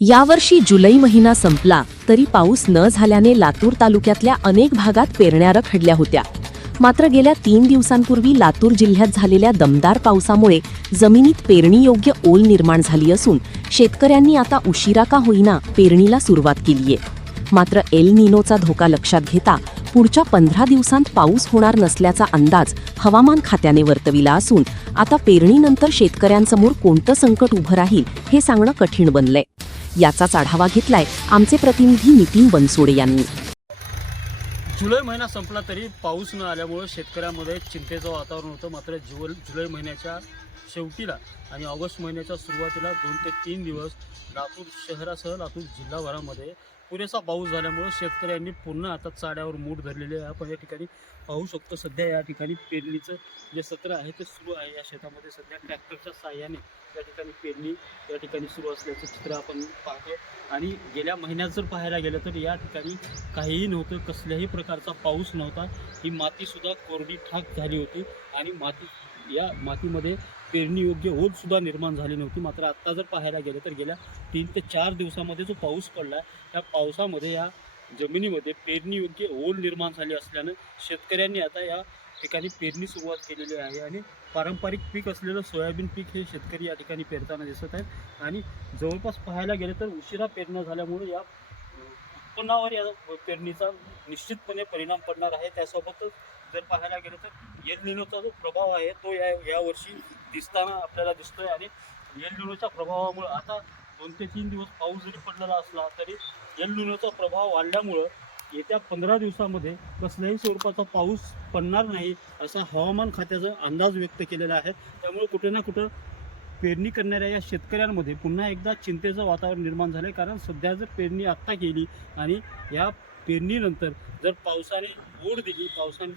यावर्षी जुलै महिना संपला तरी पाऊस न झाल्याने लातूर तालुक्यातल्या अनेक भागात पेरण्या रखडल्या होत्या। मात्र गेल्या 3 दिवसांपूर्वी लातूर जिल्ह्यात झालेल्या दमदार पावसामुळे जमिनीत पेरणीयोग्य ओल निर्माण झाली असून शेतकऱ्यांनी आता उशिरा का होईना पेरणीला सुरुवात केलीये। मात्र एल निनोचा धोका लक्षात घेता पुढच्या 15 दिवसांत पाऊस होणार नसल्याचा अंदाज हवामान खात्याने वर्तविला असून आता पेरणीनंतर शेतकऱ्यांसमोर कोणतं संकट उभं राहील हे सांगणं कठीण बनलंय। याचाच आढावा घेतलाय आमचे प्रतिनिधी नितीन बनसोडे यांनी। जुलै महिना संपला तरी पाऊस न आल्यामुळे शेतकऱ्यांमध्ये चिंतेचं वातावरण होतं। मात्र जुलै महिन्याच्या शेवटीला आणि ऑगस्ट महिन्याच्या सुरुवातीला 2 ते 3 दिवस लातूर शहरासह लातूर जिल्हाभरामध्ये पुरेसा पाऊस झाल्यामुळे शेतकऱ्यांनी पुन्हा आता चाड्यावर मूठ धरलेले आहे। आपण या ठिकाणी पाहू शकतो सध्या या ठिकाणी पेरणीचं जे सत्र आहे ते सुरू आहे। या शेतामध्ये सध्या ट्रॅक्टरच्या साहाय्याने या ठिकाणी पेरणी या ठिकाणी सुरू असल्याचं चित्र आपण पाहतो। आणि गेल्या महिन्यात जर पाहायला गेलं तर या ठिकाणी काहीही नव्हतं, कसल्याही प्रकारचा पाऊस नव्हता। ही मातीसुद्धा कोरडी ठाक झाली होती आणि या मातीमध्ये पेरणी योग्य ओलसुद्धा निर्माण झाली नव्हती। मात्र आत्ता जर पाहायला गेलं तर गेल्या 3 ते 4 दिवसामध्ये जो पाऊस पडला त्या पावसामध्ये या जमिनीमध्ये पेरणी योग्य ओल निर्माण झाली असल्यानं शेतकऱ्यांनी आता या ठिकाणी पेरणी सुरुवात केलेली आहे। आणि पारंपरिक पीक असलेलं सोयाबीन पीक हे शेतकरी या ठिकाणी पेरताना दिसत आहेत। आणि जवळपास पाहायला गेलं तर उशिरा पेरणं झाल्यामुळे या उत्पन्नावर या पेरणीचा निश्चितपणे परिणाम पडणार आहे। त्यासोबतच जर पाहायला गेलं तर एल निनोचा जो प्रभाव आहे तो यावर्षी दिसताना आपल्याला दिसतोय। आणि एल निनोच्या प्रभावामुळे आता 2 ते 3 दिवस पाऊस जरी पडलेला असला तरी एल निनोचा प्रभाव वाढल्यामुळं येत्या 15 दिवसामध्ये कसल्याही स्वरूपाचा पाऊस पडणार नाही असा हवामान खात्याचा अंदाज व्यक्त केलेला आहे। त्यामुळे कुठे ना कुठं पेरणी करणाऱ्या या शेतकऱ्यांमध्ये पुन्हा एकदा चिंतेचं वातावरण निर्माण झालं आहे। कारण सध्या जर पेरणी आत्ता केली आणि या पेरणीनंतर जर पावसाने ओढ दिली,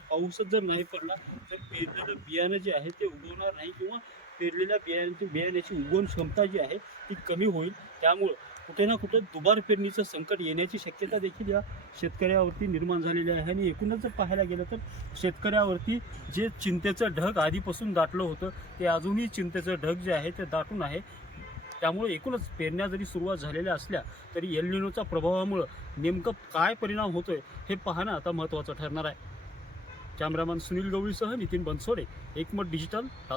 पाऊसच जर नाही पडला तर पेरलेलं बियाणं जे आहे ते उगवणार नाही किंवा पेरलेल्या बियाण्याची उगवण क्षमता जी आहे ती कमी होईल। त्यामुळं कुठे ना कुठे दुबार पेरणीचं संकट येण्याची शक्यता देखील या शेतकऱ्यावरती निर्माण झालेली आहे। आणि एकूणच जर पाहायला गेलं तर शेतकऱ्यावरती जे चिंतेचं ढग आधीपासून दाटलं होतं ते अजूनही चिंतेचं ढग जे आहे ते दाटून आहे। त्यामुळे एकूणच पेरण्या जरी सुरुवात झालेल्या असल्या तरी एल निनोच्या प्रभावामुळे नेमकं काय परिणाम होतोय हे पाहणं आता महत्त्वाचं ठरणार आहे। कॅमेरामन सुनील गवळीसह नितीन बनसोडे, एकमत डिजिटल।